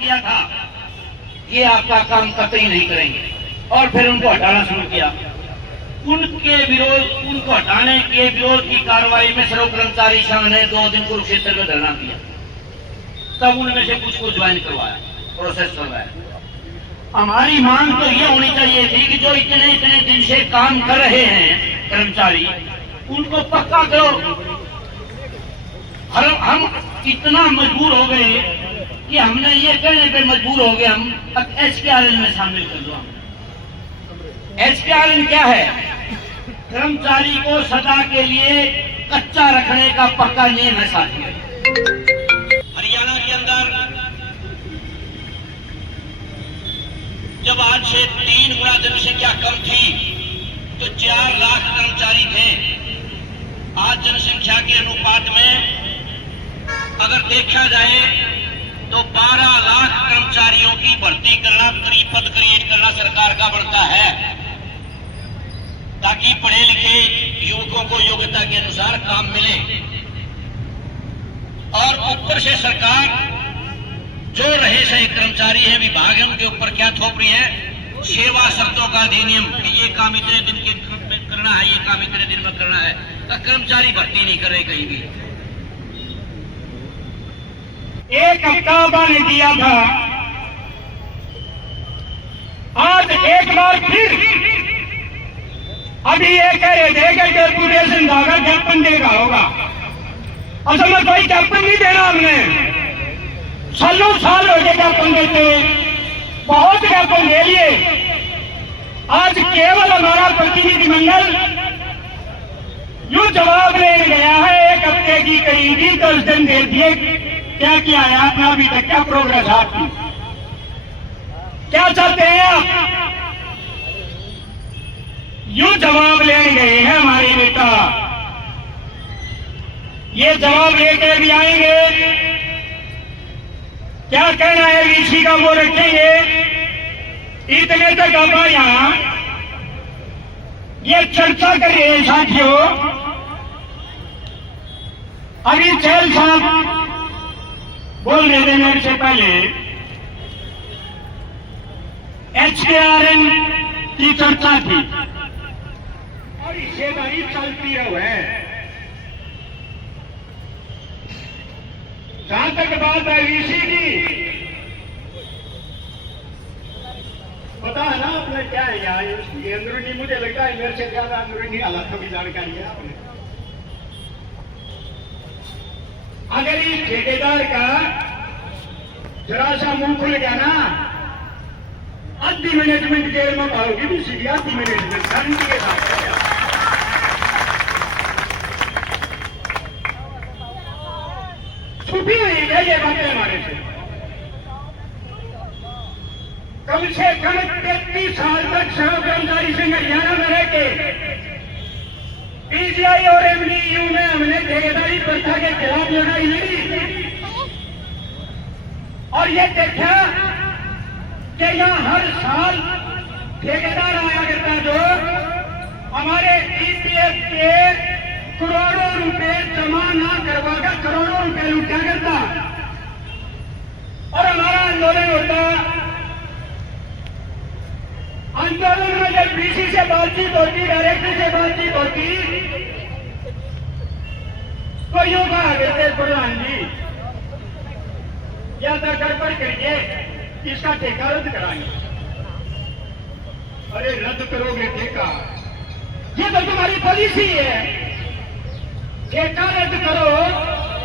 किया था ये आपका काम कतई नहीं करेंगे, और फिर उनको हटाना शुरू किया। उनके विरोध, उनको हटाने के विरोध की कार्रवाई में सर्व कर्मचारी संघ ने 2 दिन कुरुक्षेत्र में धरना दिया। तब उनमें से कुछ को ज्वाइन करवाया, प्रोसेस करवाया। हमारी मांग तो ये होनी चाहिए थी कि जो इतने इतने दिन से काम कर रहे हैं कर्मचारी, उनको पक्का करो। हम इतना मजबूर हो गए कि हमने ये कहने पे मजबूर हो गए हम अब HKRN में शामिल कर दो। HKRN क्या है? कर्मचारी को सदा के लिए कच्चा रखने का पक्का नियम है साथियों। हरियाणा के अंदर जब आज से 3 गुना जनसंख्या कम थी तो 4 लाख कर्मचारी थे। आज जनसंख्या के अनुपात में अगर देखा जाए तो 12 लाख कर्मचारियों की भर्ती करना, पद क्रिएट करना सरकार का बनता है, ताकि पढ़े लिखे युवकों को योग्यता के अनुसार काम मिले। और ऊपर से सरकार जो रहे सही कर्मचारी है, विभाग है, उनके ऊपर क्या थोप रही है? सेवा शर्तों का अधिनियम कि ये काम इतने दिन के करना है, ये काम इतने दिन में करना है। तो कर्मचारी भर्ती नहीं कर रहे कहीं भी। एक हफ्ता ने दिया था, आज एक बार फिर अभी ये कह रहे थे कि डेपुटेशन धागा ज्ञापन देगा होगा। असल में कोई ज्ञापन नहीं देना, हमने सालों साल हो गए ज्ञापन देते, बहुत ज्ञापन दे लिए। आज केवल हमारा प्रतिनिधिमंडल यूं जवाब लेने गया है, 1 हफ्ते की करीबी 10 दिन दे दिए। क्या किया है आपने अभी तक? क्या प्रोग्रेस आपकी? क्या चाहते हैं आप? यूं जवाब लेने गए हैं हमारे बेटा, ये जवाब लेकर भी आएंगे। क्या कहना है वीसी का वो रखेंगे। इतने तक आप यहां ये चर्चा करिए साथियों। अभी चैल साहब बोल रहे थे मेरे से पहले, HKRN की चर्चा थी और हिस्सेदारी चलती है। जहां तक बात है वीसी की, पता है ना आपने क्या है यार, ये अंदरूनी, मुझे लगता है मेरे से ज्यादा अंदरूनी हालातों की जानकारी है आपने। अगर इस ठेकेदार का जरा सा मुंह खुल गया ना, आधी मैनेजमेंट जेल में पाओगी भी, सीधी आधी मैनेजमेंट गारंटी के साथ। छुपी हुई है ये बातें हमारे से। कम से कम 33 साल तक सर्व कर्मचारी संघ हरियाणा में रह के PGI और MDU में हमने ठेकेदारी प्रथा के खिलाफ लड़ाई लड़ी और ये देखा कि यहाँ हर साल ठेकेदार आया करता जो हमारे EPF के करोड़ों रुपए जमा ना करवाकर करोड़ों रुपए लूटा करता और हमारा आंदोलन होता। आंदोलन में जब VC से बातचीत होती, डायरेक्टर से बातचीत होती, तो यूं कहा करते प्रधान जी या तो गड़बड़ करिए, इसका ठेका रद्द कराएंगे। अरे रद्द करोगे ठेका? ये तो तुम्हारी पॉलिसी है। ठेका रद्द करो,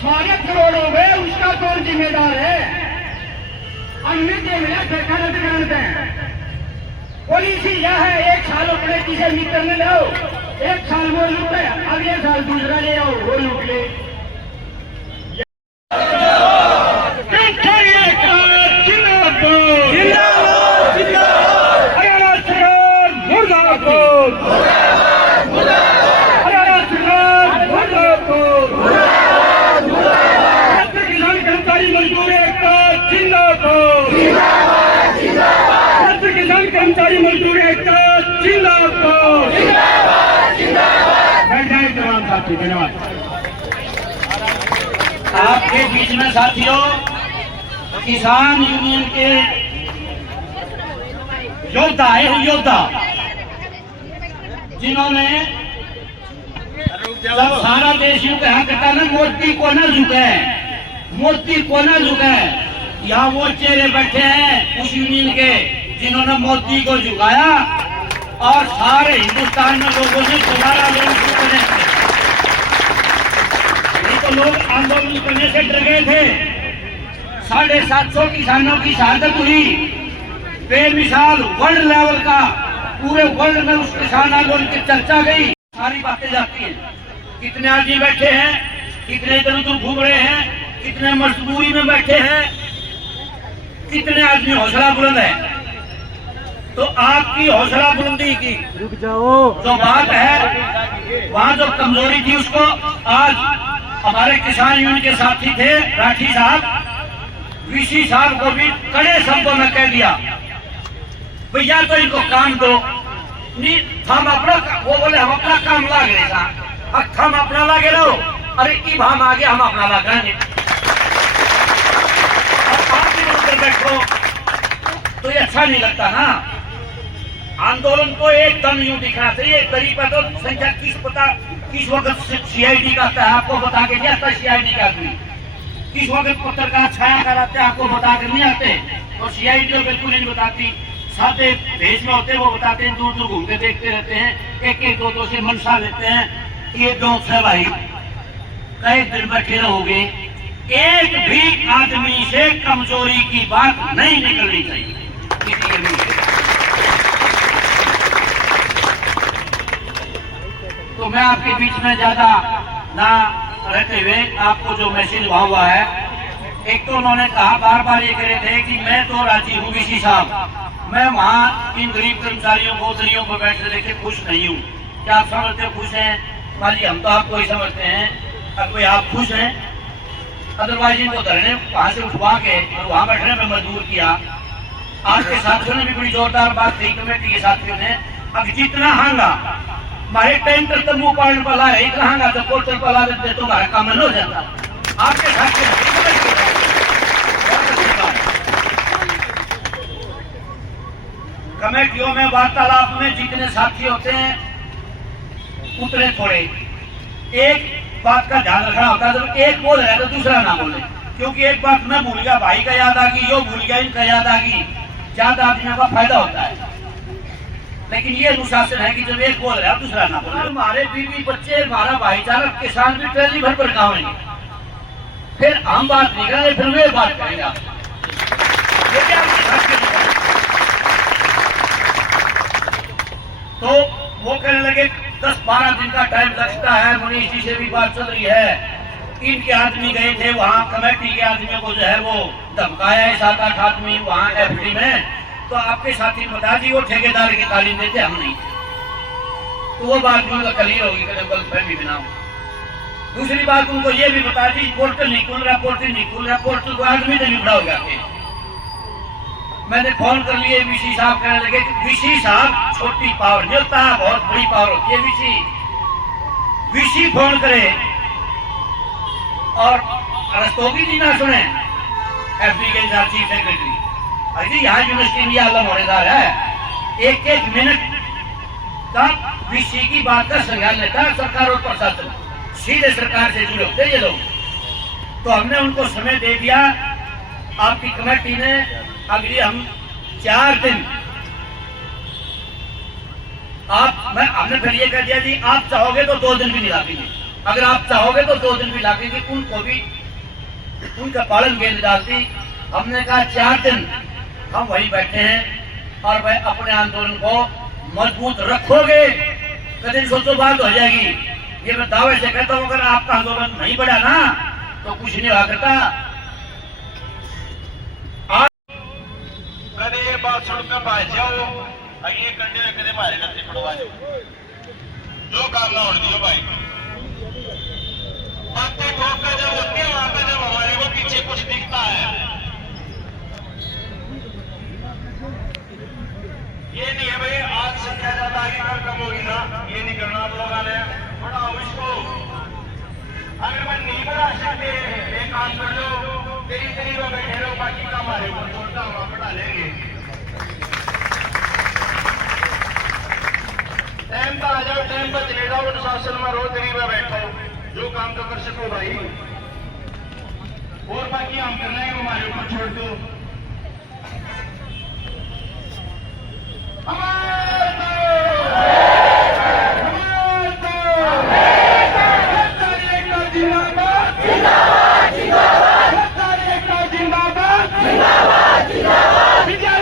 स्वागत करोगे, उसका कौन जिम्मेदार है? हमने मिला ठेका रद्द कराते हैं। पॉलिसी यह है, 1 साल अपने किसी मित्र में लाओ, 1 साल वो लूट है, अगले साल दूसरा ले आओ, वो लूट ले। कर्मचारी मजदूर एकता जिंदाबाद जिंदाबाद। तमाम साथी धन्यवाद। आपके बीच में साथियों किसान यूनियन के योद्धा है, योद्धा जिन्होंने जब सारा देश यूं कहा करता ना मोदी को ना झुके, मोदी को ना झुके, यहाँ वो चेहरे बैठे हैं उस यूनियन के जिन्होंने मोदी को झुकाया और सारे हिंदुस्तान में लोगों ने दोबारा लोग करने, नहीं तो लोग आंदोलन करने से डर गए थे। 750 किसानों की शहादत हुई, बेमिसाल वर्ल्ड लेवल का, पूरे वर्ल्ड में उस किसान आंदोलन की चर्चा गई, सारी बातें जाती हैं। कितने आदमी बैठे हैं, कितने इधर उधर घूम रहे हैं, कितने मजबूरी में बैठे हैं, कितने आदमी हौसला बुलंद है। तो आपकी हौसला बुलंदी की रुक जाओ जो बात है, वहाँ जो कमजोरी थी उसको आज हमारे किसान यूनियन के साथी थे राठी साहब, वीसी साहब को भी कड़े शब्दों में कह दिया भैया तो इनको काम दो, नहीं हम अपना, वो बोले हम अपना काम लागे हम अपना लागे रहो, अरे की हम आगे हम अपना लगाएंगे, आप भी उधर बैठो तो ये अच्छा नहीं लगता ना। आंदोलन को एकदम यूं दिखना चाहिए। तरीका तो संख्या किस वक्त सीआईडी का आता है आपको बता के नहीं आता, सीआईडी का आदमी किस वक्त पत्रकार छाया कराते हैं आपको बता कर नहीं आते, और सीआईडी तो बिल्कुल नहीं बताती। साथे भेज में होते वो बताते हैं, दूर दूर घूमते देखते रहते हैं, एक एक दो से मनसा लेते हैं। ये दोस्त है भाई, कई दिन बैठे रहोगे, एक भी आदमी से कमजोरी की बात नहीं निकलनी चाहिए किसी के मुंह से। तो मैं आपके बीच में ज्यादा ना रहते हुए आपको जो मैसेज हुआ है, एक तो उन्होंने कहा बार बार ये कह रहे थे कि मैं तो राजी हूँ वीसी साहब, मैं वहाँ इन गरीब कर्मचारियों गोदरियों पर बैठे देखे खुश नहीं हूँ। क्या आप समझते हो खुश हैं? मालिक हम तो आपको ही समझते हैं, अब कोई आप खुश हैं? अदरवाइज इनको धरने वहाँ से उठवा के और वहाँ बैठने में मजबूर किया। आज के साथियों ने भी बड़ी जोरदार बात कही, कमेटी के साथियों ने, अब जितना हांगा हमारे टाइम तक तंबू पालन पर ला रहे, इतना हांगा तो पोर्टल पर ला देते तो हमारा काम हो जाता। आपके साथियों कमेटियों में वार्तालाप में जितने साथी होते हैं उतने थोड़े, एक बात का ध्यान रखना होता है, जब एक बोल रहा है तो दूसरा ना बोले, क्योंकि एक बात मैं भूल गया भाई का याद आ गई, यो भूल गया इनका याद आ गई, ज्यादा आदमियों का फायदा होता है। लेकिन ये अनुशासन है कि जब एक बोल रहा है दूसरा ना बोले। हमारे बीवी बच्चे हमारा भाईचारा किसान भी ट्रेली भर पर काम है, फिर हम बात नहीं करेंगे, फिर वे बात करेंगे आप। तो वो कहने लगे 10-12 दिन का टाइम लगता है, मनीष जी से भी बात चल रही है, इनके आदमी गए थे वहाँ, कमेटी के आदमियों को जो है वो धमकाया है 7-8 आदमी वहाँ एफडी में। तो आपके साथी बता दी वो ठेकेदार की तालीम देते, हम नहीं, तो वो बात भी उनका क्लियर होगी, गलतफहमी बिना। दूसरी बात उनको ये भी बता दी पोर्टल नहीं खुल रहा, पोर्टल नहीं खुल रहा, पोर्टल को आदमी से भी बड़ा हो जाते। मैंने फोन कर लिए, वीसी साहब कहने लगे वीसी साहब छोटी पावर नहीं होता है, बहुत बड़ी पावर होती है। वीसी फोन करे और रस्तोगी जी ना सुने, एफडी के चीफ सेक्रेटरी, अरे यहाँ यूनिवर्सिटी में आलम होनेदार है, एक एक मिनट का वीसी की बात का संज्ञान लेता है सरकार और प्रशासन, सीधे सरकार से जुड़े होते ये लोग। तो हमने उनको समय दे दिया, आपकी कमेटी ने अगली हम 4 दिन हमने फिर ये कह दिया जी आप चाहोगे तो 2 दिन भी नहीं लाएंगे, अगर आप चाहोगे तो 2 दिन भी लाएंगे, उनको भी उनका पालन गेंद डालती। हमने कहा 4 दिन हम वहीं बैठे हैं और वह अपने आंदोलन को मजबूत रखोगे, कभी सोचो बात हो जाएगी। ये मैं दावे से कहता हूँ, अगर आपका आंदोलन नहीं बढ़ा ना तो कुछ नहीं हुआ करता। ये बात सुनकर भाई जाओ, अगले कंडे में कदे मारे करते पड़वा जो काम ना होने दियो भाई। बातें ठोकर जब होती है वहां पे, जब हमारे को पीछे कुछ दिखता है, ये नहीं है भाई आज संख्या ज्यादा आगे कल कम होगी ना, ये नहीं करना आप लोगों ने। बढ़ाओ इसको, अगर मैं नहीं बढ़ा सकते एक काम कर लो, तेरी में बैठे रहो, बाकी का हमारे ऊपर छोड़ता हुआ पढ़ा लेंगे। टाइम पर आ जाओ, टाइम पर चले जाओ, अनुशासन में रहो, तेरी में बैठो, जो काम तो कर सको भाई, और बाकी हम कर रहे हैं हमारे ऊपर छोड़ दो।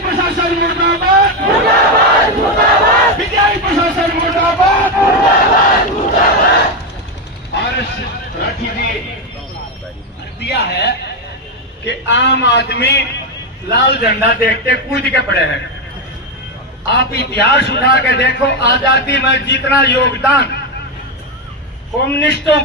प्रशासन मुर्दाबाद, विद्यालय प्रशासन मुर्दाबाद। और राठी जी दिया है कि आम आदमी लाल झंडा देखते कूद के पड़े हैं। आप इतिहास उठा के देखो, आजादी में जितना योगदान कम्युनिस्टों